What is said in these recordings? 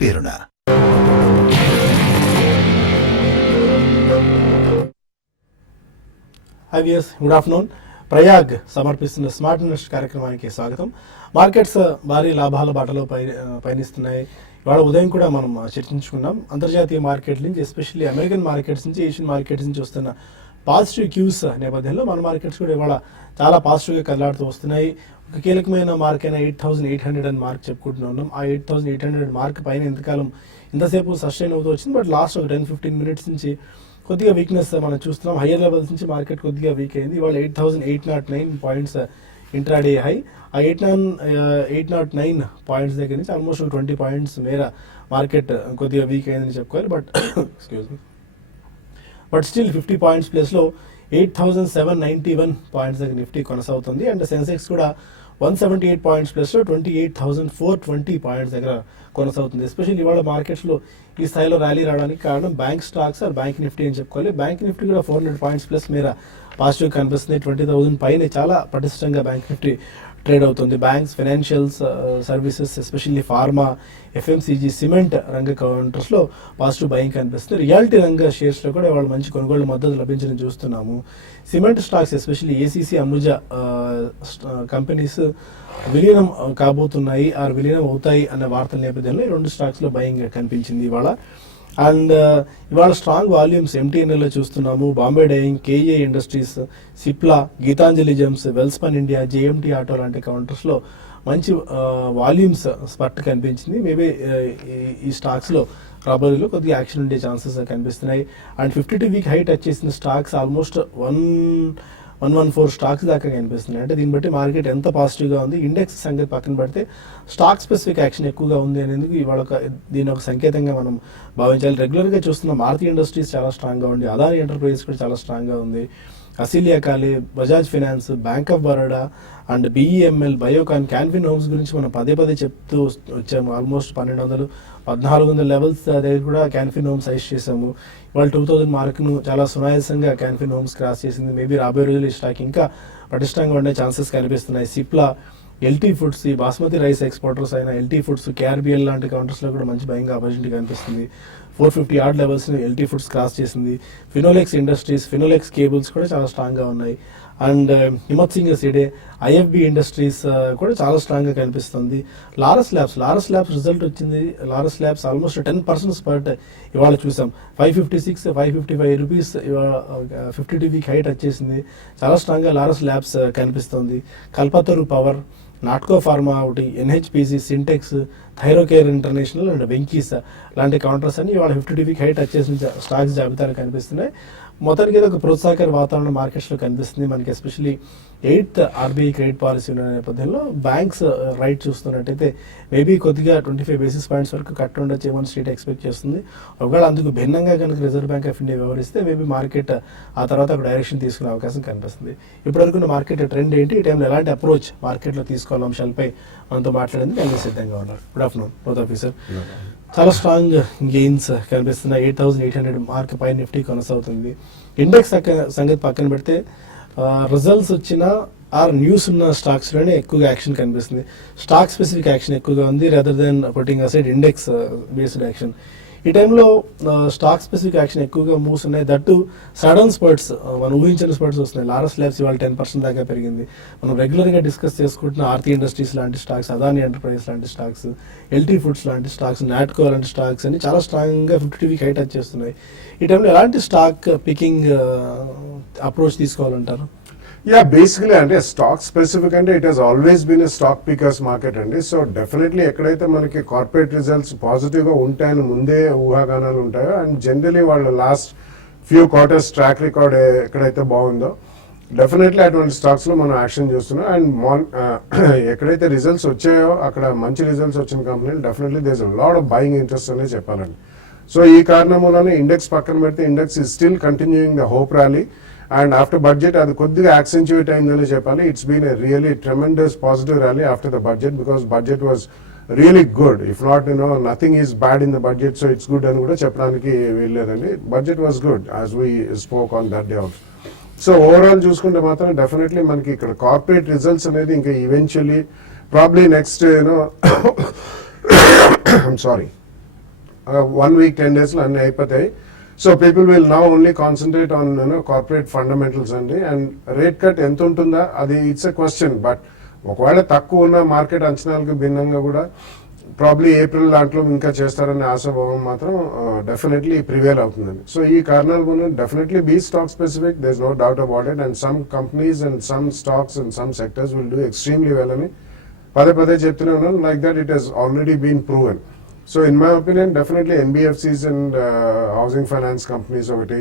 పేరున. హైవియర్స్, good afternoon. Prayag సమర్పిస్తున్న smart invest కార్యక్రమానికి స్వాగతం. మార్కెట్స్ భారీ లాభాల బాటలో పయనిస్తున్నాయి. ఇవాళ ఉదయం కూడా మనం చర్చించుకున్నాం. అంతర్జాతీయ మార్కెట్ నుంచి, ఎస్పెషల్లీ అమెరికన్ మార్కెట్స్ నుంచి, ఏషియన్ మార్కెట్స్ నుంచి వస్తున్న పాజిటివ్ క్యూస్ నేపథ్యంలో మన మార్కెట్స్ కూడా ఇవాళ చాలా పాజిటివ్గా కదలాడుతూ వస్తున్నాయి. ఒక కీలకమైన మార్క్ అయిన 8,800 అని మార్క్ చెప్పుకుంటున్నాం. ఆ 8,800 మార్క్ పైన ఇంతసేపు సస్టైన్ అవుతూ వచ్చింది. బట్ లాస్ట్ ఒక 10-15 మినిట్స్ నుంచి కొద్దిగా వీక్నెస్ మనం చూస్తున్నాం. హయ్యర్ లెవెల్స్ నుంచి మార్కెట్ కొద్దిగా వీక్ అయింది. ఇవాళ 8,809 పాయింట్స్ ఇంట్రాడే హై. ఆ 809 పాయింట్స్ దగ్గర నుంచి ఆల్మోస్ట్ 20 పాయింట్స్ మేర మార్కెట్ కొద్దిగా వీక్ అయిందని చెప్పుకోవాలి. బట్ స్టిల్ 50 పాయింట్స్ ప్లేస్లో 8,791 పాయింట్స్ దగ్గర నిఫ్టీ కొనసాగుతుంది. అండ్ సెన్సెక్స్ కూడా 178 పాయింట్స్ ప్లస్లో 28,420 పాయింట్స్ దగ్గర కొనసాగుతుంది. ఎస్పెషల్లీ ఇవాళ మార్కెట్స్లో ఈ స్థాయిలో ర్యాలీ రావడానికి కారణం bank stocks or bank Nifty అని చెప్పుకోవాలి. బ్యాంక్ నిఫ్టీ కూడా 400 పాయింట్స్ ప్లస్ మేర పాజిటివ్ కనిపిస్తుంది. 20,000 పైన చాలా పటిష్టంగా బ్యాంక్ నిఫ్టీ ట్రేడ్ అవుతుంది. Banks, financials services, especially pharma, FMCG, cement రంగ కౌంటర్స్లో పాజిటివ్ బయింగ్ కనిపిస్తుంది. రియాలిటీ రంగ షేర్స్లో కూడా ఇవాళ మంచి కొనుగోలు మద్దతు లభించడం చూస్తున్నాము. Cement stocks, especially ACC, Ambuja companies విలీనం కాబోతున్నాయి, ఆర్ విలీనం అవుతాయి అన్న వార్తల నేపథ్యంలో ఈ రెండు స్టాక్స్లో బయింగ్ కనిపించింది ఇవాళ. అండ్ ఇవాళ స్ట్రాంగ్ వాల్యూమ్స్ ఎంటీఎన్ఎల్లో చూస్తున్నాము. Bombay Dyeing, KA Industries, Cipla, Gitanjali Gems, Welspun India, JMT Auto లాంటి కౌంటర్స్లో మంచి వాల్యూమ్స్ స్పర్ట్ కనిపించింది. మేబీ ఈ స్టాక్స్లో రాబోయేలో కొద్దిగా యాక్షన్ ఉండే ఛాన్సెస్ కనిపిస్తున్నాయి. అండ్ 52 వీక్ హై టచ్ చేసిన స్టాక్స్ ఆల్మోస్ట్ 114 స్టాక్స్ దాకా కనిపిస్తున్నాయి. అంటే దీన్ని బట్టి మార్కెట్ ఎంత పాజిటివ్గా ఉంది. ఇండెక్స్ సంగతి పక్కన పెడితే స్టాక్ స్పెసిఫిక్ యాక్షన్ ఎక్కువగా ఉంది అనేందుకు ఇవాళ దీని ఒక సంకేతంగా మనం భావించాలి. రెగ్యులర్గా చూస్తున్న మారుతి ఇండస్ట్రీస్ చాలా స్ట్రాంగ్గా ఉంది. అదాని ఎంటర్ప్రైజెస్ కూడా చాలా స్ట్రాంగ్గా ఉంది. అసిలియా కాలే, Bajaj finance, bank of Baroda and BEML, Biocon, Can Fin homes గురించి మనం పదే చెప్తూ వచ్చాము. ఆల్మోస్ట్ 1,200-1,400 లెవెల్స్ దగ్గర కూడా క్యాన్ఫిన్ హోమ్స్ సైజ్ చేసాము. ఇవాళ 2,000 మార్క్ను చాలా సునాయాసంగా క్యాన్ఫిన్ హోమ్స్ క్రాస్ చేసింది. మేబీ రాబోయే రోజులు ఈ స్టాక్ ఇంకా పటిష్టంగా ఉండే ఛాన్సెస్ కనిపిస్తున్నాయి. సిప్లా, ఎల్టీ ఫుడ్స్, ఈ బాస్మతి రైస్ ఎక్స్పోర్టర్స్ అయిన ఎల్టీ ఫుడ్స్, కేఆర్బిఎల్ లాంటి కౌంటర్స్లో కూడా మంచి బయింగ్ ఆపర్చునిటీ కనిపిస్తుంది. 450 ఆర్డ్ లెవెల్స్ని ఎల్టీ ఫుడ్స్ క్రాస్ చేసింది. ఫినోలెక్స్ ఇండస్ట్రీస్, ఫినోలెక్స్ కేబుల్స్ కూడా చాలా స్ట్రాంగ్గా ఉన్నాయి. And Himatsingka Seide, IFB industries కూడా చాలా స్ట్రాంగ్గా కనిపిస్తుంది. లారస్ ల్యాబ్స్ రిజల్ట్ వచ్చింది. లారస్ ల్యాబ్స్ ఆల్మోస్ట్ 10% స్పర్ట్ ఇవాళ చూసాం. 556-555 రూపీస్ 52 వీక్ హైట్ వచ్చేసింది. చాలా స్ట్రాంగ్గా లారస్ ల్యాబ్స్ కనిపిస్తుంది. కల్పతరు పవర్, నాట్కో ఫార్మా ఒకటి, NHPC, Sintex, Thyrocare international and Venky's లాంటి కౌంటర్స్ అని ఇవాళ 52 వీక్ హైట్ వచ్చేసిన స్టాక్స్ జాబితాలు కనిపిస్తున్నాయి. మొత్తానికి ఏదో ఒక ప్రోత్సాహకర వాతావరణం మార్కెట్స్లో కనిపిస్తుంది మనకి. Especially 8th RBI credit policy ఉన్న నేపథ్యంలో బ్యాంక్స్ రైట్ చూస్తున్నట్టయితే మేబీ కొద్దిగా 25 బేసిస్ పాయింట్స్ వరకు కట్ ఉండొచ్చు ఏమని స్ట్రీట్ ఎక్స్పెక్ట్ చేస్తుంది. ఒకవేళ అందుకు భిన్నంగా కనుక రిజర్వ్ బ్యాంక్ ఆఫ్ ఇండియా వ్యవహరిస్తే మేబీ మార్కెట్ ఆ తర్వాత ఒక డైరెక్షన్ తీసుకునే అవకాశం కనిపిస్తుంది. ఇప్పటివరకు మార్కెట్ ట్రెండ్ ఏంటి, ఈ టైంలో ఎలాంటి అప్రోచ్ మార్కెట్లో తీసుకోవాలి అంశాలపై మనతో మాట్లాడేందుకు అన్ని సిద్ధంగా ఉన్నారు. Good afternoon both officer. చాలా స్ట్రాంగ్ గెయిన్స్ కనిపిస్తున్నాయి. 8,800 మార్క్ పై నిఫ్టీ కొనసాగుతుంది. ఇండెక్స్ సంగతి పక్కన పెడితే రిజల్ట్స్ వచ్చిన ఆర్ న్యూస్ ఉన్న స్టాక్స్లోనే ఎక్కువగా యాక్షన్ కనిపిస్తుంది. స్టాక్ స్పెసిఫిక్ యాక్షన్ ఎక్కువగా ఉంది rather than putting aside index based action. ఈ టైంలో స్టాక్ స్పెసిఫిక్ యాక్షన్ ఎక్కువగా మూవ్స్ ఉన్నాయి. దట్టు సడన్ స్పర్ట్స్, మనం ఊహించిన స్పర్ట్స్ వస్తున్నాయి. లారస్ ల్యాబ్స్ ఇవాళ 10% దాకా పెరిగింది. మనం రెగ్యులర్గా డిస్కస్ చేసుకుంటున్న ఆర్తి ఇండస్ట్రీస్ లాంటి స్టాక్స్, అదాని ఎంటర్ప్రైజెస్ లాంటి స్టాక్స్, ఎల్టీ ఫుడ్స్ లాంటి స్టాక్స్, నాట్కో లాంటి స్టాక్స్ అని చాలా స్ట్రాంగ్గా 50 వీక్ హై టచ్ చేస్తున్నాయి. ఈ టైంలో ఎలాంటి స్టాక్ పికింగ్ అప్రోచ్ తీసుకోవాలంటారు? బేసికలీ అంటే స్టాక్ స్పెసిఫిక్ అంటే it has always been a stock pickers market అండి. సో డెఫినెట్లీ ఎక్కడైతే మనకి కార్పొరేట్ రిజల్ట్స్ పాజిటివ్గా ఉంటాయని ముందే ఊహాగానాలు ఉంటాయో అండ్ జనరలీ వాళ్ళ last few quarters track record ఎక్కడైతే బాగుందో డెఫినెట్లీ అటువంటి స్టాక్స్లో మనం యాక్షన్ చేస్తున్నాం. అండ్ ఎక్కడైతే రిజల్ట్స్ వచ్చాయో అక్కడ మంచి రిజల్ట్స్ వచ్చిన కంపెనీలు definitely there is a lot of buying interest అనే చెప్పాలండి. సో ఈ కారణం వల్లనే ఇండెక్స్ పక్కన పెడితే index is still continuing the hope rally. And after budget అది కొద్దిగా యాక్సెంచుయేట్ అయిందని చెప్పాలి. It's been a really tremendous positive rally after the budget because budget was really good. If not nothing is bad in the budget, so it's good అని కూడా చెప్పడానికి వీల్లేదండి. Budget was good as we spoke on that day also. So overall చూసుకుంటే మాత్రం definitely మనకి ఇక్కడ corporate results అనేది ఇంకా eventually probably next I'm sorry 1 week 10 days లో అన్ని అయిపోతాయి. So people will now only concentrate on corporate fundamentals అండి. అండ్ రేట్ కట్ ఎంత ఉంటుందా అది ఇట్స్ ఎ క్వశ్చన్. బట్ ఒకవేళ తక్కువ ఉన్న మార్కెట్ అంచనాలకు భిన్నంగా కూడా ప్రాబ్లీ ఏప్రిల్ దాంట్లో ఇంకా చేస్తారనే ఆశాభావం మాత్రం డెఫినెట్లీ ప్రివేల్ అవుతుందండి. సో ఈ కారణాల వల్ల definitely be stock specific, there is no doubt about it. And some companies and some stocks and some sectors will do extremely well అని పదే పదే చెప్తూనే ఉన్నాను. Like that it has already been proven. So in my opinion definitely NBFCs and housing finance companies ఒకటి,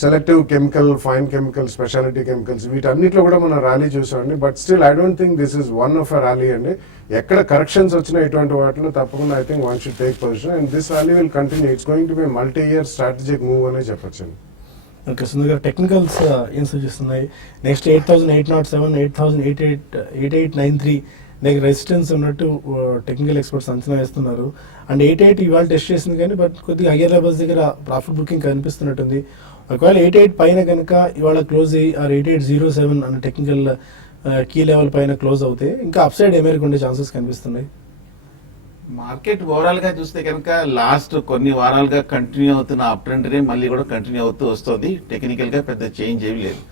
selective chemical, fine chemical, speciality chemicals, వీటన్నిటిలో కూడా మనం rally చూసామండి. But still I don't think this is one of a rally అండి. ఎక్కడ corrections వచ్చినా ఇటువంటి వాటిలో తప్పకుండా I think one should take position and this rally will continue. It's going to be multi year strategic move అనే చెప్పొచ్చు. Okay, Sundar గారు technicals ఏం సూచిస్తున్నాయి? నెక్స్ట్ 8,807, 8,893 దగ్గర రెసిస్టెన్స్ ఉన్నట్టు టెక్నికల్ ఎక్స్పర్ట్స్ అంచనా వేస్తున్నారు. అండ్ 8,800 ఇవాళ టెస్ట్ చేసింది కానీ బట్ కొద్దిగా హయ్యర్ లెవెల్స్ దగ్గర ప్రాఫిట్ బుకింగ్ కనిపిస్తున్నట్టుంది. ఒకవేళ 8,800 పైన కనుక ఇవాళ క్లోజ్ అయ్యి 8,807 అనే టెక్నికల్ కీ లెవెల్ పైన క్లోజ్ అవుతే ఇంకా అప్ సైడ్ ఏమేరకు ఉండే ఛాన్సెస్ కనిపిస్తున్నాయి? మార్కెట్ ఓవరాల్ గా చూస్తే కనుక లాస్ట్ కొన్ని వారాలుగా కంటిన్యూ అవుతున్న అప్ ట్రెండ్ నే మళ్ళీ కూడా కంటిన్యూ అవుతూ వస్తుంది. టెక్నికల్ గా పెద్ద చేంజ్ ఏమీ లేదు.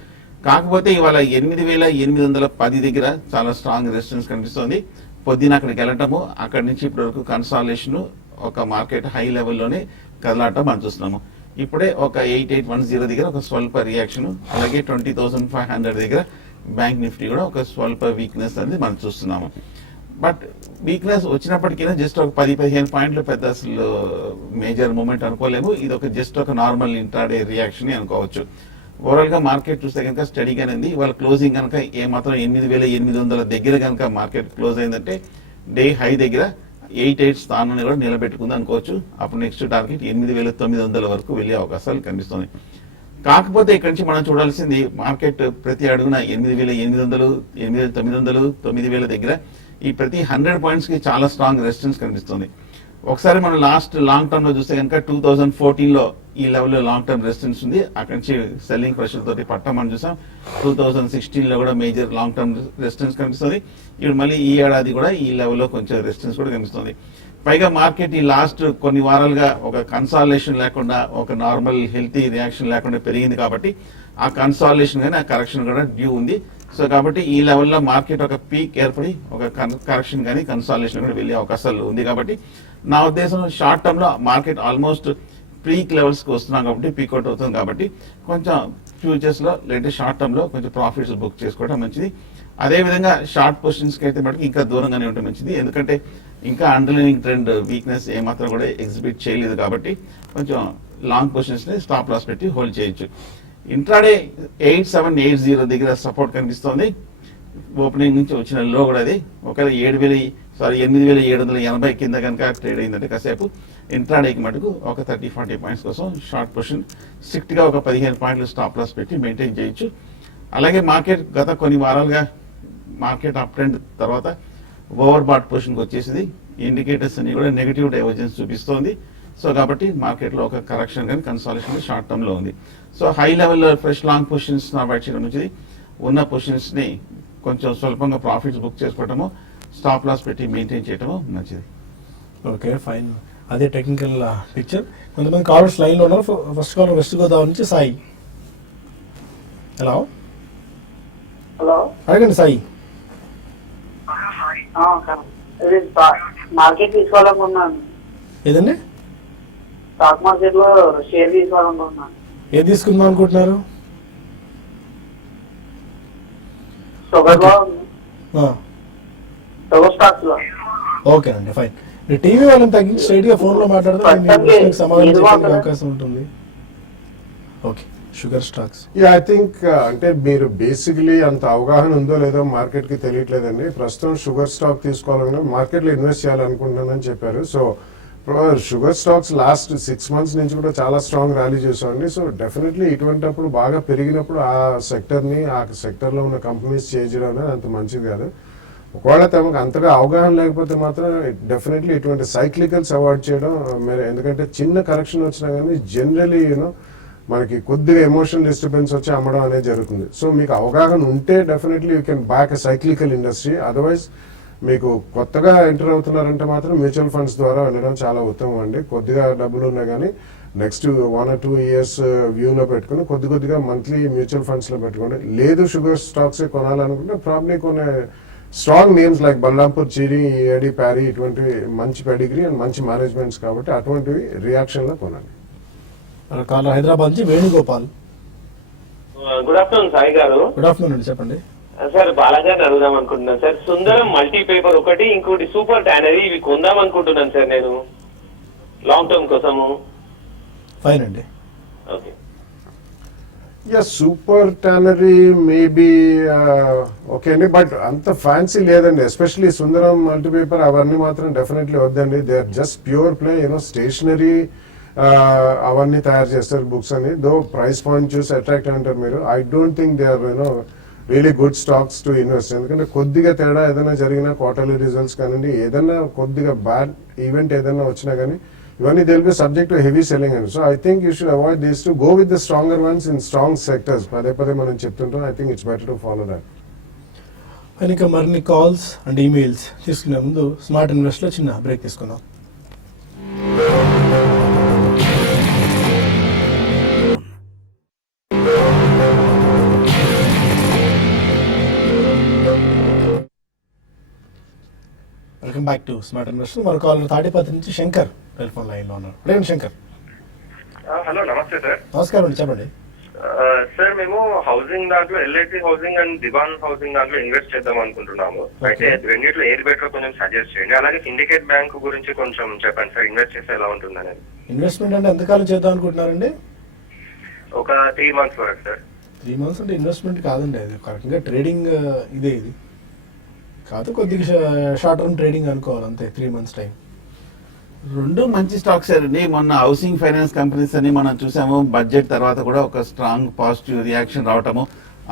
కాకపోతే ఇవాళ 8,810 దగ్గర చాలా స్ట్రాంగ్ రెసిస్టెన్స్ కనిపిస్తుంది. పొద్దున అక్కడికి వెళ్ళటము, అక్కడి నుంచి ఇప్పటి వరకు కన్సాలేషన్, ఒక మార్కెట్ హై లెవెల్లోనే కదలాటం మనం చూస్తున్నాము. ఇప్పుడే ఒక 8,810 దగ్గర ఒక స్వల్ప రియాక్షన్, అలాగే 20,500 దగ్గర బ్యాంక్ నిఫ్టీ కూడా ఒక స్వల్ప వీక్నెస్ అనేది మనం చూస్తున్నాము. బట్ వీక్నెస్ వచ్చినప్పటికీ జస్ట్ ఒక 10-15 పాయింట్లు పెద్ద అసలు మేజర్ మూమెంట్ అనుకోలేము. ఇది ఒక జస్ట్ ఒక నార్మల్ ఇంట్రాడే రియాక్షన్ అనుకోవచ్చు. ఓవరాల్ గా మార్కెట్ చూస్తే కనుక స్టడీగానే ఉంది. ఇవాళ క్లోజింగ్ కనుక ఏమాత్రం 8,800 దగ్గర కనుక మార్కెట్ క్లోజ్ అయిందంటే డే హై దగ్గర 8,800 స్థానాన్ని కూడా నిలబెట్టుకుంది అనుకోవచ్చు. అప్పుడు నెక్స్ట్ టార్గెట్ 8,900 వరకు వెళ్ళే అవకాశాలు కనిపిస్తుంది. కాకపోతే ఇక్కడి నుంచి మనం చూడాల్సింది మార్కెట్ ప్రతి అడుగున 8,800, 8,900, 9,000 దగ్గర ఈ ప్రతి 100 పాయింట్స్ కి చాలా స్ట్రాంగ్ రెసిస్టెన్స్ కనిపిస్తుంది. ఒకసారి మనం లాస్ట్ లాంగ్ టర్మ్ లో చూస్తే కనుక 2014 ఈ లెవెల్లో లాంగ్ టర్మ్ రెసిస్టెన్స్ ఉంది. అక్కడి నుంచి సెల్లింగ్ ప్రెషర్ తోటి పట్టం మనం చూసాం. 2016 కూడా మేజర్ లాంగ్ టర్మ్ రెసిస్టెన్స్ కనిపిస్తుంది. ఇప్పుడు మళ్ళీ ఈ ఏడాది కూడా ఈ లెవెల్లో కొంచెం రెసిస్టెన్స్ కూడా కనిపిస్తుంది. పైగా మార్కెట్ ఈ లాస్ట్ కొన్ని వారాలుగా ఒక కన్సాలేషన్ లేకుండా, ఒక నార్మల్ హెల్తీ రియాక్షన్ లేకుండా పెరిగింది కాబట్టి ఆ కన్సాలేషన్ కానీ ఆ కరెక్షన్ కూడా డ్యూ ఉంది. సో కాబట్టి ఈ లెవెల్లో మార్కెట్ ఒక పీక్ ఏర్పడి ఒక కరెక్షన్ కానీ కన్సాలేషన్ కూడా వెళ్ళే అవకాశాలు ఉంది. కాబట్టి నా ఉద్దేశం షార్ట్ టర్మ్ లో మార్కెట్ ఆల్మోస్ట్ పీక్ లెవెల్స్ కి వస్తున్నాం కాబట్టి పీక్అవుట్ అవుతుంది. కాబట్టి కొంచెం ఫ్యూచర్స్ లో లేదా షార్ట్ టర్మ్ లో కొంచెం ప్రాఫిట్స్ బుక్ చేసుకోవడం మంచిది. అదే విధంగా షార్ట్ పొజిషన్స్ కి అయితే మటుకు ఇంకా దూరంగానే ఉంటే మంచిది. ఎందుకంటే ఇంకా అండర్లైనింగ్ ట్రెండ్ వీక్నెస్ ఏమాత్రం కూడా ఎగ్జిబిట్ చేయలేదు కాబట్టి కొంచెం లాంగ్ పొజిషన్స్ ని స్టాప్ లాస్ పెట్టి హోల్డ్ చేయొచ్చు. ఇంట్రాడే 8,780 దగ్గర సపోర్ట్ కనిపిస్తోంది. ఓపెనింగ్ నుంచి వచ్చిన లో కూడా అది ఒకవేళ 8,780 కింద కనుక ట్రేడ్ అయిందంటే కాసేపు ఇంట్రాడేకి మటుకు ఒక 30-40 పాయింట్స్ కోసం షార్ట్ పొజిషన్ స్ట్రిక్ట్ గా ఒక 15 పాయింట్లు స్టాప్ లాస్ పెట్టి మెయింటైన్ చేయొచ్చు. అలాగే మార్కెట్ గత కొన్ని వారాలుగా మార్కెట్ అప్ ట్రెండ్ తర్వాత ఓవర్ బాట్ పొజిషన్కి వచ్చేసింది. ఇండికేటర్స్ అన్ని కూడా నెగిటివ్ డైవర్జెన్స్ చూపిస్తోంది. సో కాబట్టి మార్కెట్లో ఒక కరెక్షన్ కానీ కన్సాలేషన్ షార్ట్ టర్మ్ లో ఉంది. సో హై లెవెల్లో ఫ్రెష్ లాంగ్ పొజిషన్స్ అవాయిడ్ చేయడం నుంచి ఉన్న పొజిషన్స్ ని కొంచెం స్వల్పంగా ప్రాఫిట్స్ బుక్ చేసుకోవటము, స్టాప్ లాస్ పెట్టి మెయింటైన్ చేయటము మంచిది. ఓకే ఫైన్, అదే టెక్నికల్ పిక్చర్. కొంతమంది కాలర్స్ లైన్ లో ఉన్నారు. ఫస్ట్ కాలర్ వెస్ట్ గోదావరి నుంచి సాయి. హలో హలో, అడగండి సాయి. ఇది మార్కెట్ తీసుకోవాలనుకున్నాను. ఏదండి? స్టాక్ మార్కెట్ లో షేర్ తీసుకోవాలనుకుంటున్నాను. ఏది తీసుకుందాం అనుకుంటున్నారు? షుగర్ లో, షుగర్ స్టాక్స్ లో. ఓకేనండి ఫైన్. మీరు టీవీ వాళ్ళని తగ్గించి స్ట్రైట్ గా ఫోన్ లో మాట్లాడితే సమాధానం చెప్పడానికి అవకాశం ఉంటుంది. Okay, sugar stocks. I think అంటే మీరు బేసికలీ అంత అవగాహన ఉందో లేదో మార్కెట్ కి తెలియట్లేదండి. ప్రస్తుతం షుగర్ స్టాక్ తీసుకోవాలని మార్కెట్ లో ఇన్వెస్ట్ చేయాలనుకుంటున్నానని చెప్పారు. So sugar stocks last 6 months నుంచి కూడా చాలా స్ట్రాంగ్ ర్యాలీ చూసామండి. సో డెఫినెట్లీ ఇటువంటిప్పుడు బాగా పెరిగినప్పుడు ఆ సెక్టర్ లో ఉన్న కంపెనీస్ చేయడం అనేది అంత మంచిది కాదు. ఒకవేళ తమకు అంతగా అవగాహన లేకపోతే మాత్రం డెఫినెట్లీ ఇటువంటి సైక్లికల్స్ అవాయిడ్ చేయడం ఎందుకంటే చిన్న కరెక్షన్ వచ్చినా కానీ జనరలీ మనకి కొద్దిగా ఎమోషనల్ డిస్టర్బెన్స్ వచ్చి అమ్మడం అనేది జరుగుతుంది. సో మీకు అవగాహన ఉంటే definitely you can back a cyclical industry. Otherwise మీకు కొత్తగా ఎంటర్ అవుతున్నారంటే మాత్రం మ్యూచువల్ ఫండ్స్ ద్వారా వెళ్ళడం చాలా ఉత్తమం అండి. కొద్దిగా డబ్బులు ఉన్నా కానీ నెక్స్ట్ 1 or 2 years వ్యూలో పెట్టుకుని కొద్దిగా మంత్లీ మ్యూచువల్ ఫండ్స్ లో పెట్టుకోండి. లేదు షుగర్ స్టాక్స్ కొనాలనుకుంటే ప్రాబ్లీ కొన్ని స్ట్రాంగ్ నేమ్స్ లైక్ బల్రాంపూర్ చీరీ, ఏడి ప్యారీ ఇటువంటి మంచి పెడిగ్రీ అండ్ మంచి మేనేజ్మెంట్స్ కాబట్టి అటువంటివి రియాక్షన్ లో కొనండి. కాలర్ హైదరాబాద్ నుంచి వేణుగోపాల్. గుడ్ ఆఫ్టర్నూన్ సాయి గారు. గుడ్ ఆఫ్టర్నూన్ అండి, చెప్పండి. సార్ బాలాగారిని అడుగుదాం అనుకుంటున్నాను సార్. సుందరం మల్టీ పేపర్ ఒకటి, ఇంకోటి సూపర్ ట్యానరీ, ఇవి కొందాం అనుకుంటున్నాను సార్ నేను లాంగ్ టర్మ్ కోసము. ఫైన్ అండి. Okay. Super Tannery maybe okay అండి, బట్ అంత ఫ్యాన్సీ లేదండి. ఎస్పెషలీ సుందరం మల్టీపేపర్ అవన్నీ మాత్రం డెఫినెట్లీ వద్దండి. They are just pure play stationery అవన్నీ తయారు చేస్తారు బుక్స్ అని. దో ప్రైస్ పాయింట్ చూసి అట్రాక్ట్ అంటారు మీరు. I don't think they are really good stocks to invest. ఎందుకంటే కొద్దిగా తేడా ఏదైనా జరిగినా, క్వార్టర్లీ రిజల్ట్స్ కానివ్వండి, ఏదైనా కొద్దిగా బ్యాడ్ ఈవెంట్ ఏదైనా వచ్చినా కానీ ఇవన్నీ they will be subject to heavy selling అండి. So I think you should avoid these to go with the stronger ones in strong sectors. పదే మనం చెప్తుంటాం. I think it's better to follow that. And ఇంకా మరిన్ని calls and emails తీసుకునే ముందు smart invest లో చిన్న బ్రేక్ తీసుకుందాం. Welcome back to smart invest. మన కాలర్ తాడిపత్రి నుంచి శంకర్ టెలిఫోన్ లైన్ లో ఉన్నారు. అడగండి శంకర్. హలో, నమస్తే సార్. నమస్కారం అండి, చెప్పండి. సార్ మేము హౌసింగ్ దాంట్లో LIC Housing and Dewan Housing దాంట్లో ఇన్వెస్ట్ చేద్దాం అనుకుంటున్నాము. అయితే రెండిట్లో ఏది బెటర్ కొంచెం సజెస్ట్ చేయండి. అలాగే సిండికేట్ బ్యాంక్ గురించి కొంచెం చెప్పండి సార్, ఇన్వెస్ట్ చేస్తే ఎలా ఉంటుంది అనేది. ఇన్వెస్ట్మెంట్ అంటే ఎంతకాలం చేద్దాం అనుకుంటున్నారండి? ఒక 3 months వరకు సార్. 3 months అంటే ఇన్వెస్ట్మెంట్ కాదండి, అది కరెక్ట్గా ట్రేడింగ్ ఇదే. ఇది కాదు, కొద్దిగా షార్ట్ టర్మ్ ట్రేడింగ్ అనుకోవాలి అంతే. 3 months టైం. రెండు మంచి స్టాక్స్ అండి. మొన్న హౌసింగ్ ఫైనాన్స్ కంపెనీస్ అని మనం చూసాము. బడ్జెట్ తర్వాత కూడా ఒక స్ట్రాంగ్ పాజిటివ్ రియాక్షన్ రావటము.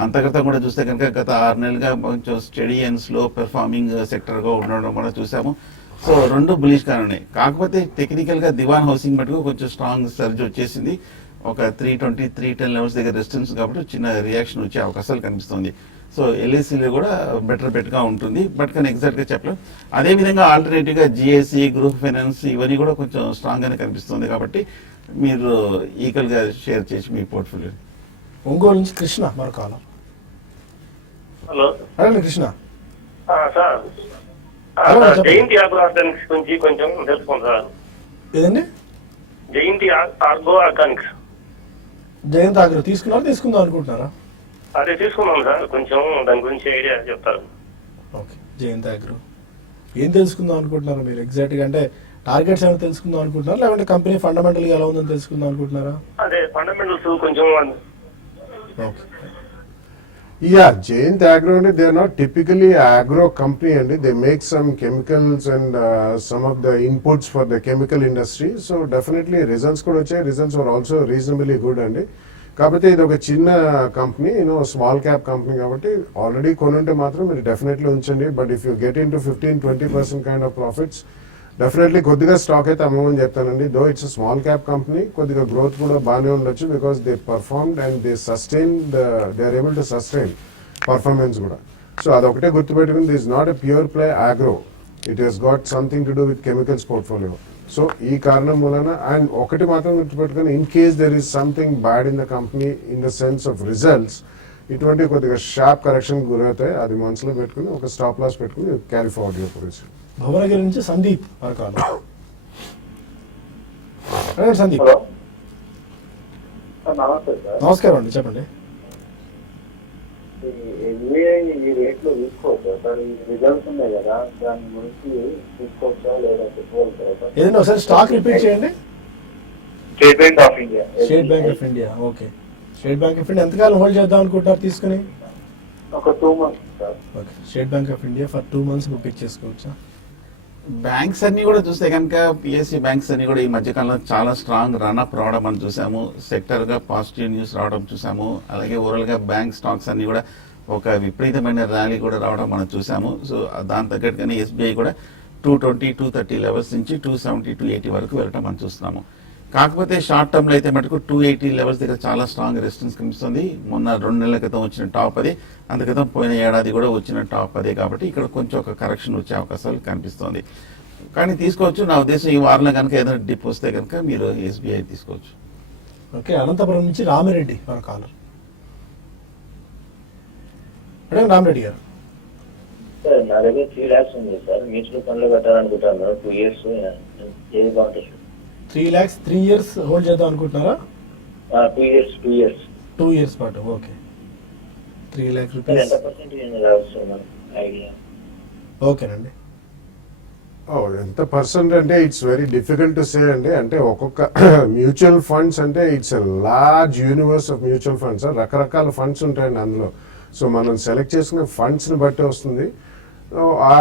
అంతర్గతం కూడా చూస్తే కనుక గత 6 నెలలుగా కొంచెం స్టడీ అండ్ స్లో పెర్ఫార్మింగ్ సెక్టర్గా ఉండడం కూడా చూసాము. సో రెండు బులిష్ గా ఉన్నాయి. కాకపోతే టెక్నికల్గా దివాన్ హౌసింగ్ మటుకు కొంచెం స్ట్రాంగ్ సర్జ్ వచ్చేసింది. ఒక 320, 310 లెవెల్స్ దగ్గర రెసిస్టెన్స్ కాబట్టి చిన్న రియాక్షన్ వచ్చే అవకాశాలు కనిపిస్తుంది. సో ఎల్ఐసిలో కూడా బెట్గా ఉంటుంది, బట్ కానీ ఎగ్జాక్ట్గా చెప్పలేం. అదేవిధంగా ఆల్టర్నేటివ్గా జిఎస్సి, గ్రూప్ ఫైనాన్స్ ఇవన్నీ కూడా కొంచెం స్ట్రాంగ్గానే కనిపిస్తుంది. కాబట్టి మీరు ఈక్వల్గా షేర్ చేసి మీ పోర్ట్ఫోలియో. ఒంగోలు నుంచి కృష్ణ మరో కాలం. హలో. అడగండి కృష్ణ. సార్ జైంట్ ఆర్గో ఆర్గానిక్స్ గురించి కొంచెం తెలుసుకోండి సార్. ఏదండి? జైంట్ ఆర్గో ఆర్గానిక్స్. జయంత్ ఆగ్రో తీసుకుందాం అనుకుంటున్నారా? అదే తీసుకున్నాం సార్, కొంచెం దాని గురించి ఐడియా చెప్తారు. ఓకే, జయంత్ ఆగ్రో ఏం తెలుసుకుందాం అనుకుంటున్నారా మీరు ఎగ్జాక్ట్గా? అంటే టార్గెట్స్ ఏమైనా తెలుసుకుందాం అనుకుంటున్నారా, లేకుంటే కంపెనీ ఫండమెంటల్గా ఎలా ఉందని తెలుసుకుందాం అనుకుంటున్నారా? అదే ఫండమెంటల్స్ కొంచెం. Okay. Jayant Agro, they are not typically agro company and they make some chemicals and some of the inputs for the chemical industry. So definitely results could వచ్చాయి. Results were also reasonably good అండి. కాకపోతే ఇది ఒక చిన్న company, small cap company కాబట్టి already కొనుంటే మాత్రం మీరు డెఫినెట్లీ ఉంచండి. But if you get in to 15-20% kind of profits, definitely కొద్దిగా స్టాక్ అయితే అమ్మమని చెప్తానండి. Though it's small cap company, కొద్దిగా గ్రోత్ కూడా బాగానే ఉండొచ్చు. Because they performed and they sustain, they are able to sustain performance కూడా. సో అదొకటే గుర్తుపెట్టుకుని, this not a pure play agro, it has got something to do with chemicals portfolio. So ఈ కారణం మూలన, అండ్ ఒకటి మాత్రం గుర్తుపెట్టుకుని, in case there is something bad in the company in the sense of results, ఇటువంటి కొద్దిగా sharp correction గురవుతాయి. అది మనసులో పెట్టుకుని ఒక స్టాప్ లాస్ పెట్టుకుని carry forward your position. Bhuvanagiri నుంచి సందీప్ మరకాలు. సందీప్. హలో నమస్తే సార్. నమస్కారం అండి, చెప్పండి. ఎస్బీఐ ఈ రేట్లో తీసుకోవచ్చా సార్? ఈ రిజల్ట్స్ ఉన్నాయి కదా, దాని గురించి తీసుకోవచ్చా లేదా చెప్పుకోవచ్చు? ఏదైనా ఒకసారి స్టాక్ రిపీట్ చేయండి. State Bank of India. State Bank of India. Okay, State Bank of India ఎంతకాలం హోల్డ్ చేద్దాం అనుకుంటున్నారు తీసుకుని? ఒక 2 months sir. Okay, State Bank of India for 2 months pick చేసుకోవచ్చా? బ్యాంక్స్ అన్ని కూడా చూస్తే కనుక పిఎస్సి బ్యాంక్స్ అన్ని కూడా ఈ మధ్యకాలంలో చాలా స్ట్రాంగ్ రన్అప్ రావడం మనం చూసాము. సెక్టర్గా పాజిటివ్ న్యూస్ రావడం చూసాము. అలాగే ఓవరాల్గా బ్యాంక్ స్టాక్స్ అన్ని కూడా ఒక విపరీతమైన ర్యాలీ కూడా రావడం మనం చూసాము. సో దాని తగ్గట్టుగానే ఎస్బీఐ కూడా 220, 230 లెవెల్స్ నుంచి 270, 280 వరకు వెళ్ళటం మనం చూస్తున్నాము. కాకపోతే షార్ట్ టర్మ్లో అయితే మటుకు 280 లెవెల్స్ దగ్గర చాలా స్ట్రాంగ్ రెసిస్టెన్స్ కనిపిస్తుంది. మొన్న 2 నెలల క్రితం వచ్చిన టాప్ అది, అంత క్రితం పోయిన ఏడాది కూడా వచ్చిన టాప్ అదే. కాబట్టి ఇక్కడ కొంచెం ఒక కరెక్షన్ వచ్చే అవకాశాలు కనిపిస్తుంది. కానీ తీసుకోవచ్చు. నా ఉద్దేశం ఈ వారంలో కనుక ఏదైనా డిప్ వస్తే కనుక మీరు SBI తీసుకోవచ్చు. ఓకే, అనంతపురం నుంచి రామిరెడ్డి మన కాలర్. మేడం రామిరెడ్డి గారు. సార్ నా దగ్గర 3 lakhs ఉంది సార్, మ్యూచువల్ ఫండ్ లో పెట్టాలనుకుంటున్నాను. 2 years ఏది బాగుంటుంది సార్? 3 lakhs 3 years హోల్డ్ చేద్దాం అనుకుంటున్నారా? 2 years 2 years పాటు. Okay, 3 lakh sir rupees. ఎంత పర్సెంటేజ్ రావచ్చు మన ఐడియా? ఓకేనండి. ఎంత పర్సెంట్ అంటే it's very difficult to say అండి. అంటే ఒక్కొక్క మ్యూచువల్ ఫండ్స్ అంటే it's a large universe of mutual funds. రకరకాల ఫండ్స్ ఉంటాయండి అందులో. సో మనం సెలెక్ట్ చేసుకునే ఫండ్స్ని బట్టి వస్తుంది. ఆ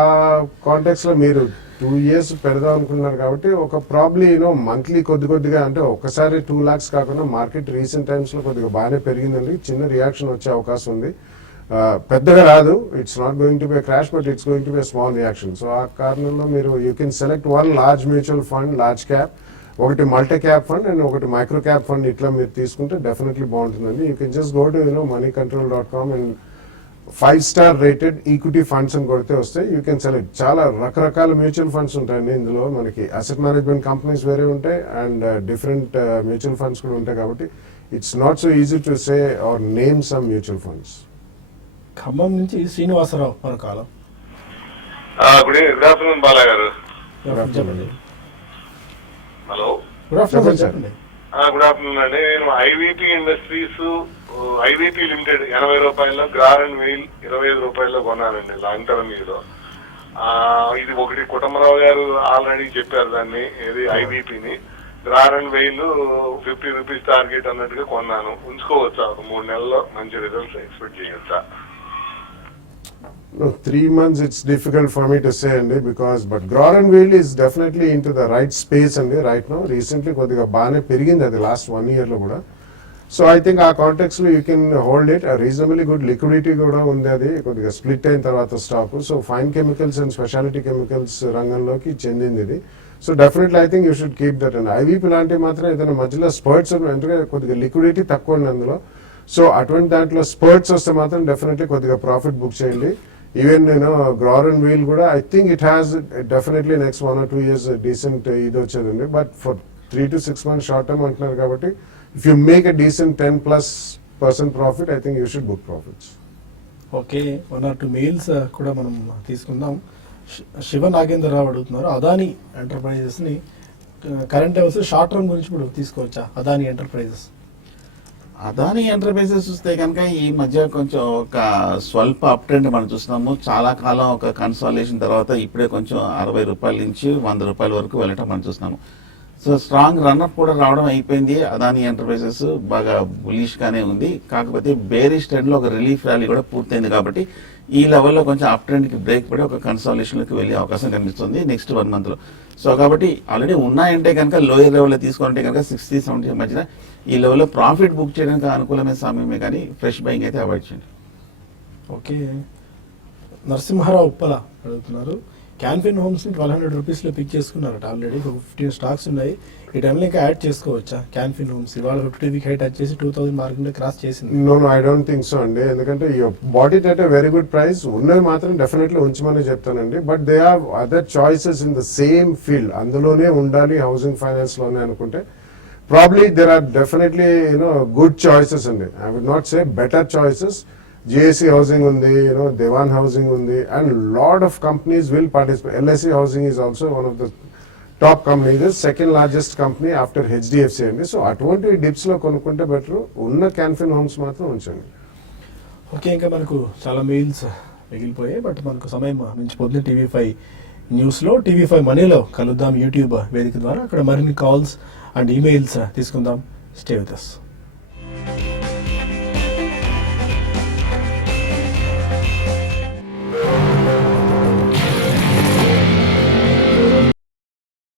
కాంటెక్స్లో మీరు 2 years పెడదాం అనుకున్నారు కాబట్టి ఒక ప్రాబ్లీ మంత్లీ కొద్దిగా అంటే ఒక్కసారి 2 lakhs కాకుండా మార్కెట్ రీసెంట్ టైమ్స్లో కొద్దిగా బాగానే పెరిగిందండి. చిన్న రియాక్షన్ వచ్చే అవకాశం ఉంది. పెద్దగా రాదు. It's not going to be crash, but it's going to be small reaction. So ఆ కారణంలో మీరు you can select 1 large mutual fund, large cap, ఒకటి మల్టీ క్యాప్ ఫండ్ అండ్ ఒకటి మైక్రో క్యాప్ ఫండ్. ఇట్లా మీరు తీసుకుంటే డెఫినెట్లీ బాగుంటుందండి. You can just go to moneycontrol.com and 5-star rated equity funds అని కొడితే వస్తాయి. You can select. చాలా రకరకాల మ్యూచువల్ ఫండ్స్ ఉంటాయండి ఇందులో. మనకి అసెట్ మేనేజ్మెంట్ కంపెనీస్ వేరే ఉంటాయి అండ్ డిఫరెంట్ మ్యూచువల్ ఫండ్స్ కూడా ఉంటాయి. కాబట్టి it's not so easy to say or name some mutual funds. Khammam నుంచి శ్రీనివాసరావు మన కాలం. గుడ్ ఆఫ్టర్నూన్ బాలా గారు. చెప్పండి. హలో, గుడ్ ఆఫ్టర్నూన్ చెప్పండి. గుడ్ ఆఫ్టర్నూన్ అండి. నేను ఐవీపీ ఇండస్ట్రీస్ ఐవీపీ లిమిటెడ్ 80 రూపాయల్లో, గ్రార్ అండ్ వీల్ 25 రూపాయల్లో కొన్నానండి లాంగ్ టర్మ్ లో. ఇది ఒకటి కుటుంబరావు గారు ఆల్రెడీ చెప్పారు దాన్ని, ఏది ఐవీపీని. గ్రార్ అండ్ వీల్ 50 రూపీస్ టార్గెట్ అన్నట్టుగా కొన్నాను. ఉంచుకోవచ్చా? 3 నెలల్లో మంచి రిజల్ట్స్ ఎక్స్పెక్ట్ చేయొచ్చా? No, 3 months it's difficult for me to say అండి, because but Grower and Wheel is definitely into the right space అండి right now. Recently కొద్దిగా బాగానే పెరిగింది అది లాస్ట్ 1 year లో కూడా. సో ఐ థింక్ ఆ కాంటెక్స్ లో you can hold it. Reasonably good liquidity కూడా ఉంది అది, కొద్దిగా స్ప్లిట్ అయిన తర్వాత stock. So fine chemicals and speciality chemicals రంగంలోకి చెందింది ఇది. So definitely I think you should keep that అండి. ఐవీపీ లాంటివి మాత్రం ఏదైనా మధ్యలో స్పర్ట్స్ అంటే కొద్దిగా లిక్విడిటీ తక్కువ ఉంది అందులో. సో అటువంటి దాంట్లో స్పర్ట్స్ వస్తే మాత్రం డెఫినెట్లీ కొద్దిగా ప్రాఫిట్ బుక్ చేయండి. ఈవెన్ గ్రోవర్ అండ్ వీల్ కూడా I think it has definitely next 1 or 2 years decent ఇది వచ్చేదండి. But for 3 to 6 months short term అంటున్నారు కాబట్టి if you make a decent 10+% profit, I think you should book profits. Okay, 1 or 2 mails కూడా మనం తీసుకుందాం. శివ నాగేంద్రరావు అడుగుతున్నారు, Adani enterprises ని current hours short term గురించి ఇప్పుడు తీసుకోవచ్చా? అదానీ ఎంటర్ప్రైజెస్ చూస్తే కనుక ఈ మధ్య కొంచెం ఒక స్వల్ప అప్ ట్రెండ్ మనం చూస్తున్నాము. చాలా కాలం ఒక కన్సాలిడేషన్ తర్వాత ఇప్పుడే కొంచెం 60 రూపాయల నుంచి 100 రూపాయల వరకు వెళ్ళటం మనం చూస్తున్నాము. సో స్ట్రాంగ్ రన్అప్ కూడా రావడం అయిపోయింది. అదానీ ఎంటర్ప్రైజెస్ బాగా బులిష్ గానే ఉంది. కాకపోతే బేరిష్ ట్రెండ్ లో ఒక రిలీఫ్ ర్యాలీ కూడా పూర్తయింది కాబట్టి ఈ లెవెల్లో కొంచెం అప్ ట్రెండ్ కి బ్రేక్ పడి ఒక కన్సాలిడేషన్ లోకి వెళ్ళే అవకాశం కనిపిస్తుంది నెక్స్ట్ 1 month లో. సో కాబట్టి ఆల్రెడీ ఉన్నాయంటే కనుక లోయర్ లెవెల్లో తీసుకుంటే కనుక 60-70 మధ్యన ఈ లెవెల్లో ప్రాఫిట్ బుక్ చేయడానికి అనుకూలమైన సమయమే, కానీ ఫ్రెష్ బయింగ్ అయితే అవాయిడ్ చేయండి. ఓకే, నరసింహారావు ఉప్పల అడుగుతున్నారు, క్యాన్ఫిన్ హోమ్స్ ని 1200 రూపీస్ లో పిక్ చేసుకున్నారట ఆల్రెడీ. 15 స్టాక్స్ ఉన్నాయి. ఈ టైంలో ఇంకా యాడ్ చేసుకోవచ్చా? క్యాన్ఫిన్ హోమ్స్ ఇవాళ 50 వీక్ హైట్ టచ్ చేసి 2000 మార్కెట్ క్రాస్ చేసింది. No I don't think so అండి. ఎందుకంటే bought it at a very good price. ఉన్నవి మాత్రం డెఫినెట్లీ ఉంచమని చెప్తానండి. But they have other choices in the same field. అందులోనే ఉండాలి హౌసింగ్ ఫైనాన్స్ లోనే అనుకుంటే probably there are definitely good choices అండి. I would not say better choices. GSC housing ఉంది, దేవాన్ హౌసింగ్ ఉంది, and lot of companies will participate. LIC housing is also one of the top companies, second largest company after HDFC అండి. So అటువంటి dips లో కొనుక్కుంటే better. ఉన్న Can Fin homes మాత్రం ఉంచండి. Okay, ఇంకా మనకు చాలా మెయిల్స్ మిగిలిపోయాయి, బట్ మనకు సమయం మించిపోతుంది. టీవీ5 న్యూస్లో, టీవీ5 మనీలో కలుద్దాం యూట్యూబ్ వేదిక ద్వారా. అక్కడ మరిన్ని కాల్స్ అండ్ ఈమెయిల్స్ తీసుకుందాం. Stay with us.